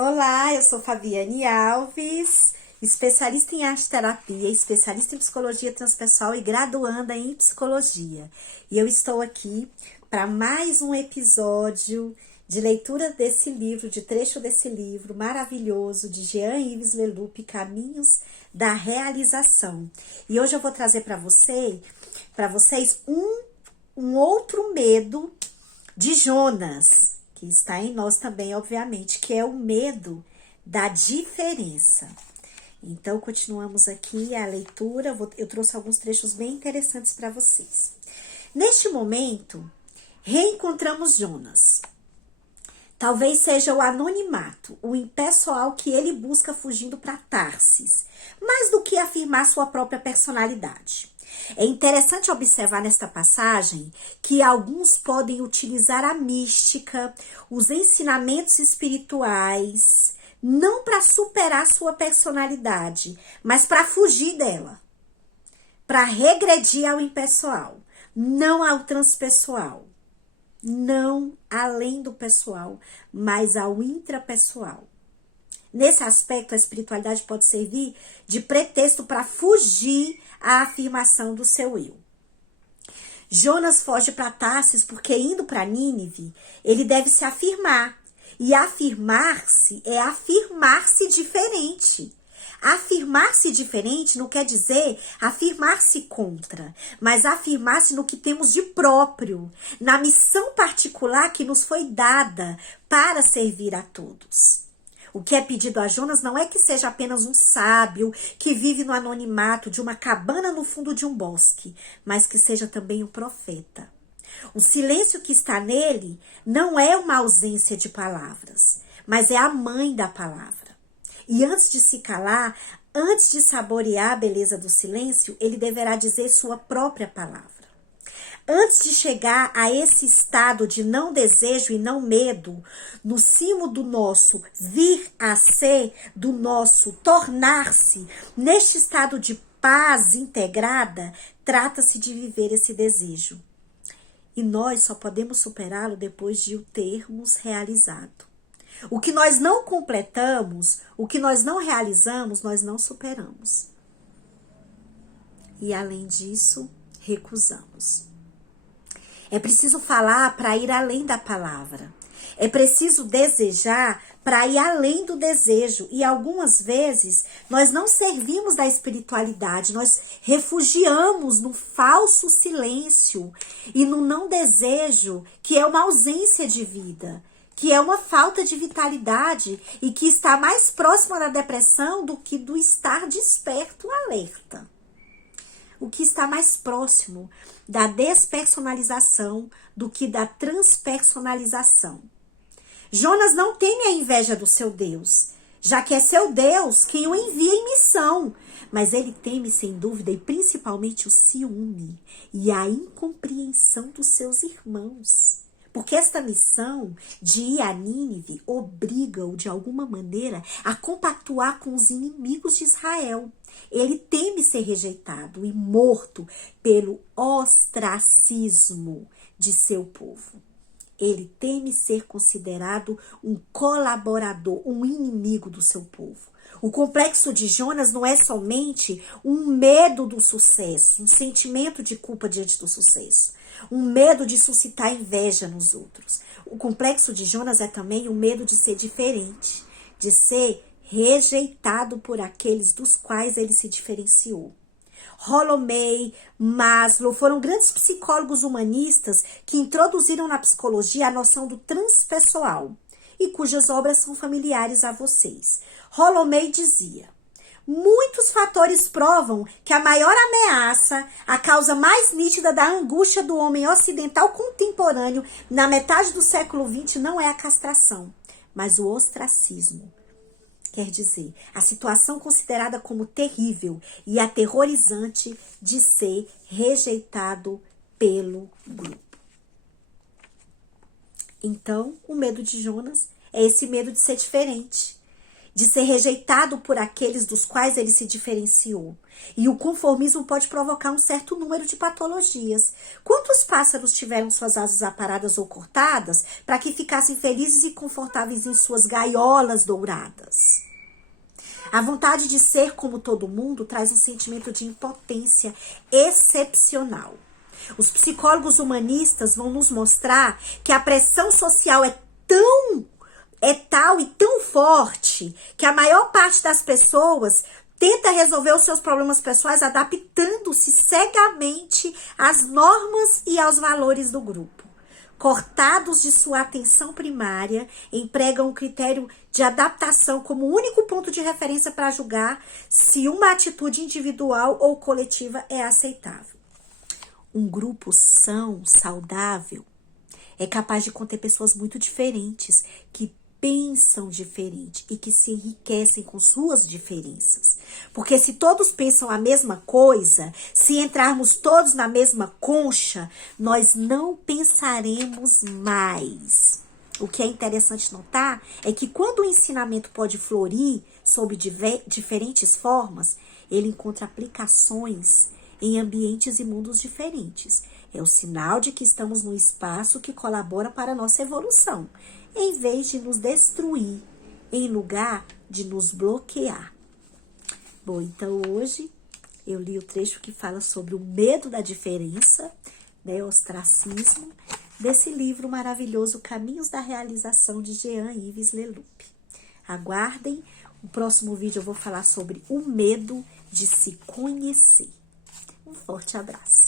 Olá, eu sou Fabiane Alves, especialista em arte-terapia, especialista em psicologia transpessoal e graduanda em psicologia. E eu estou aqui para mais um episódio de leitura desse livro, de trecho desse livro maravilhoso de Jean-Yves Leloup, Caminhos da Realização. E hoje eu vou trazer para vocês um outro medo de Jonas, que está em nós também, obviamente, que é o medo da diferença. Então, continuamos aqui a leitura. Eu trouxe alguns trechos bem interessantes para vocês. Neste momento, reencontramos Jonas. Talvez seja o anonimato, o impessoal que ele busca fugindo para Tarsis, mais do que afirmar sua própria personalidade. É interessante observar nesta passagem que alguns podem utilizar a mística, os ensinamentos espirituais, não para superar sua personalidade, mas para fugir dela, para regredir ao impessoal, não ao transpessoal, não além do pessoal, mas ao intrapessoal. Nesse aspecto, a espiritualidade pode servir de pretexto para fugir à afirmação do seu eu. Jonas foge para Tarsis porque, indo para Nínive, ele deve se afirmar. E afirmar-se é afirmar-se diferente. Afirmar-se diferente não quer dizer afirmar-se contra, mas afirmar-se no que temos de próprio, na missão particular que nos foi dada para servir a todos. O que é pedido a Jonas não é que seja apenas um sábio que vive no anonimato de uma cabana no fundo de um bosque, mas que seja também um profeta. O silêncio que está nele não é uma ausência de palavras, mas é a mãe da palavra. E antes de se calar, antes de saborear a beleza do silêncio, ele deverá dizer sua própria palavra. Antes de chegar a esse estado de não desejo e não medo, no cimo do nosso vir a ser, do nosso tornar-se, neste estado de paz integrada, trata-se de viver esse desejo. E nós só podemos superá-lo depois de o termos realizado. O que nós não completamos, o que nós não realizamos, nós não superamos. E além disso, recusamos. É preciso falar para ir além da palavra. É preciso desejar para ir além do desejo. E algumas vezes nós não servimos da espiritualidade, nós refugiamos no falso silêncio e no não desejo, que é uma ausência de vida, que é uma falta de vitalidade e que está mais próxima da depressão do que do estar desperto, alerta. O que está mais próximo da despersonalização do que da transpersonalização. Jonas não teme a inveja do seu Deus, já que é seu Deus quem o envia em missão, mas ele teme, sem dúvida, e principalmente o ciúme e a incompreensão dos seus irmãos. Porque esta missão de ir a Nínive obriga-o, de alguma maneira, a compactuar com os inimigos de Israel. Ele teme ser rejeitado e morto pelo ostracismo de seu povo. Ele teme ser considerado um colaborador, um inimigo do seu povo. O complexo de Jonas não é somente um medo do sucesso, um sentimento de culpa diante do sucesso, um medo de suscitar inveja nos outros. O complexo de Jonas é também o medo de ser diferente, de ser rejeitado por aqueles dos quais ele se diferenciou. Rolomei, Maslow foram grandes psicólogos humanistas que introduziram na psicologia a noção do transpessoal e cujas obras são familiares a vocês. Rolomei dizia: muitos fatores provam que a maior ameaça, a causa mais nítida da angústia do homem ocidental contemporâneo na metade do século XX não é a castração, mas o ostracismo. Quer dizer, a situação considerada como terrível e aterrorizante de ser rejeitado pelo grupo. Então, o medo de Jonas é esse medo de ser diferente, de ser rejeitado por aqueles dos quais ele se diferenciou. E o conformismo pode provocar um certo número de patologias. Quantos pássaros tiveram suas asas aparadas ou cortadas para que ficassem felizes e confortáveis em suas gaiolas douradas? A vontade de ser como todo mundo traz um sentimento de impotência excepcional. Os psicólogos humanistas vão nos mostrar que a pressão social é tal e tão forte que a maior parte das pessoas tenta resolver os seus problemas pessoais adaptando-se cegamente às normas e aos valores do grupo. Cortados de sua atenção primária, empregam um critério de adaptação como único ponto de referência para julgar se uma atitude individual ou coletiva é aceitável. Um grupo são, saudável, é capaz de conter pessoas muito diferentes, que pensam diferente e que se enriquecem com suas diferenças. Porque se todos pensam a mesma coisa, se entrarmos todos na mesma concha, nós não pensaremos mais. O que é interessante notar é que quando o ensinamento pode florir sob diferentes formas, ele encontra aplicações em ambientes e mundos diferentes. É o sinal de que estamos num espaço que colabora para a nossa evolução, em vez de nos destruir, em lugar de nos bloquear. Bom, então hoje eu li o trecho que fala sobre o medo da diferença, né, ostracismo, desse livro maravilhoso Caminhos da Realização, de Jean-Yves Leloup. Aguardem, no próximo vídeo eu vou falar sobre o medo de se conhecer. Um forte abraço.